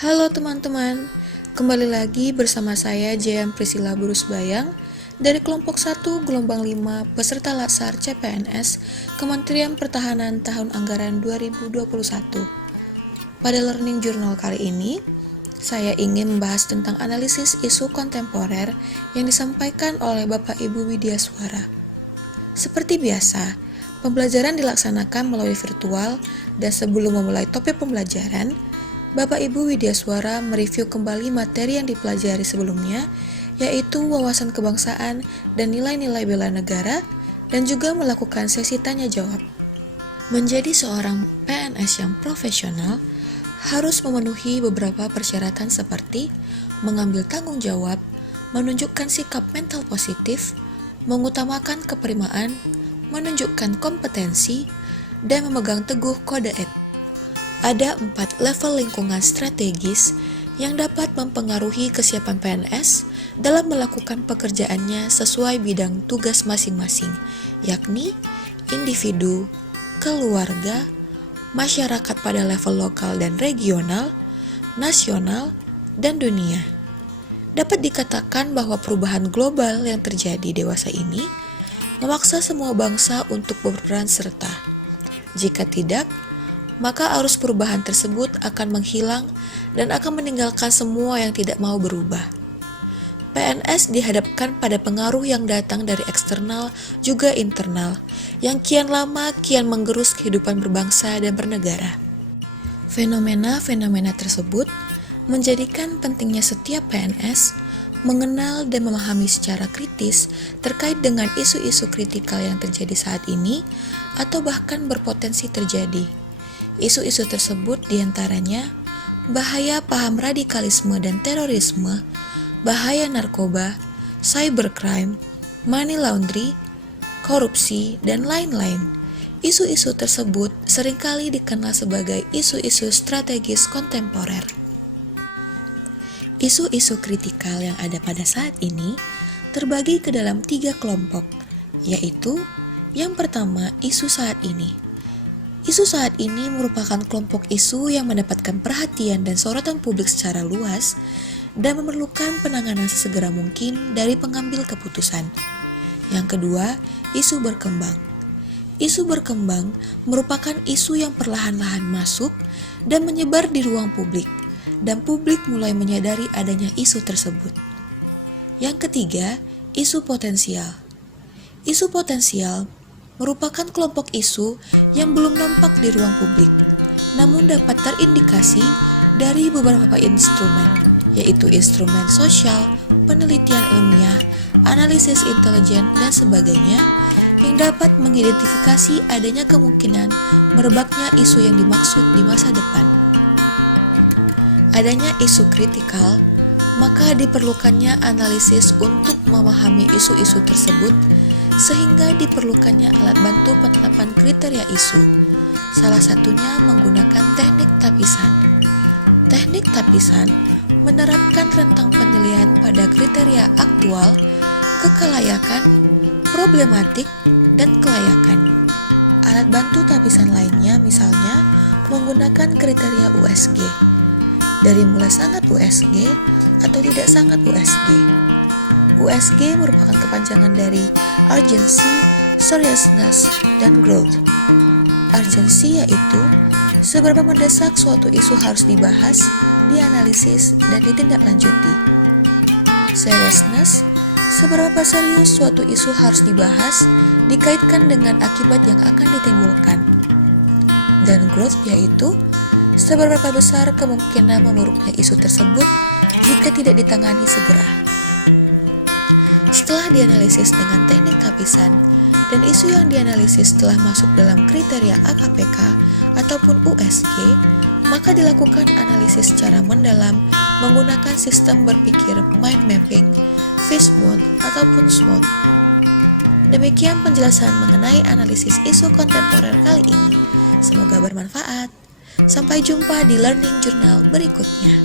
Halo teman-teman, kembali lagi bersama saya JM Priscilla Burusbayang dari kelompok 1 gelombang 5 peserta Latsar CPNS Kementerian Pertahanan tahun anggaran 2021. Pada Learning Journal kali ini, saya ingin membahas tentang analisis isu kontemporer yang disampaikan oleh Bapak Ibu Widyaswara. Seperti biasa, pembelajaran dilaksanakan melalui virtual dan sebelum memulai topik pembelajaran, Bapak Ibu Widyaswara mereview kembali materi yang dipelajari sebelumnya, yaitu wawasan kebangsaan dan nilai-nilai bela negara, dan juga melakukan sesi tanya jawab. Menjadi seorang PNS yang profesional harus memenuhi beberapa persyaratan seperti mengambil tanggung jawab, menunjukkan sikap mental positif, mengutamakan keprimaan, menunjukkan kompetensi, dan memegang teguh kode etik. Ada 4 level lingkungan strategis yang dapat mempengaruhi kesiapan PNS dalam melakukan pekerjaannya sesuai bidang tugas masing-masing, yakni individu, keluarga, masyarakat pada level lokal dan regional, nasional, dan dunia. Dapat dikatakan bahwa perubahan global yang terjadi dewasa ini memaksa semua bangsa untuk berperan serta. Jika tidak, maka arus perubahan tersebut akan menghilang dan akan meninggalkan semua yang tidak mau berubah. PNS dihadapkan pada pengaruh yang datang dari eksternal juga internal, yang kian lama kian menggerus kehidupan berbangsa dan bernegara. Fenomena-fenomena tersebut menjadikan pentingnya setiap PNS mengenal dan memahami secara kritis terkait dengan isu-isu kritikal yang terjadi saat ini atau bahkan berpotensi terjadi. Isu-isu tersebut diantaranya bahaya paham radikalisme dan terorisme, bahaya narkoba, cybercrime, money laundry, korupsi, dan lain-lain. Isu-isu tersebut seringkali dikenal sebagai isu-isu strategis kontemporer. Isu-isu kritikal yang ada pada saat ini terbagi ke dalam 3 kelompok, yaitu yang pertama, isu saat ini. Isu saat ini merupakan kelompok isu yang mendapatkan perhatian dan sorotan publik secara luas dan memerlukan penanganan sesegera mungkin dari pengambil keputusan. Yang kedua, isu berkembang. Isu berkembang merupakan isu yang perlahan-lahan masuk dan menyebar di ruang publik, dan publik mulai menyadari adanya isu tersebut. Yang ketiga, isu potensial. Isu potensial merupakan kelompok isu yang belum nampak di ruang publik, namun dapat terindikasi dari beberapa instrumen, yaitu instrumen sosial, penelitian ilmiah, analisis intelijen, dan sebagainya, yang dapat mengidentifikasi adanya kemungkinan merebaknya isu yang dimaksud di masa depan. Adanya isu kritikal, maka diperlukannya analisis untuk memahami isu-isu tersebut, sehingga diperlukannya alat bantu penerapan kriteria isu, salah satunya menggunakan teknik tapisan. Teknik tapisan menerapkan rentang penilaian pada kriteria aktual, kekelayakan, problematik, dan kelayakan. Alat bantu tapisan lainnya misalnya menggunakan kriteria USG, dari mulai sangat USG atau tidak sangat USG. USG merupakan kepanjangan dari urgency, seriousness, dan growth. Urgency yaitu seberapa mendesak suatu isu harus dibahas, dianalisis, dan ditindaklanjuti. Seriousness, seberapa serius suatu isu harus dibahas, dikaitkan dengan akibat yang akan ditimbulkan. Dan growth yaitu seberapa besar kemungkinan memburuknya isu tersebut jika tidak ditangani segera. Setelah dianalisis dengan teknik tapisan dan isu yang dianalisis telah masuk dalam kriteria AKPK ataupun USG, maka dilakukan analisis secara mendalam menggunakan sistem berpikir mind mapping, Fishbone, ataupun SWOT. Demikian penjelasan mengenai analisis isu kontemporer kali ini. Semoga bermanfaat. Sampai jumpa di Learning Journal berikutnya.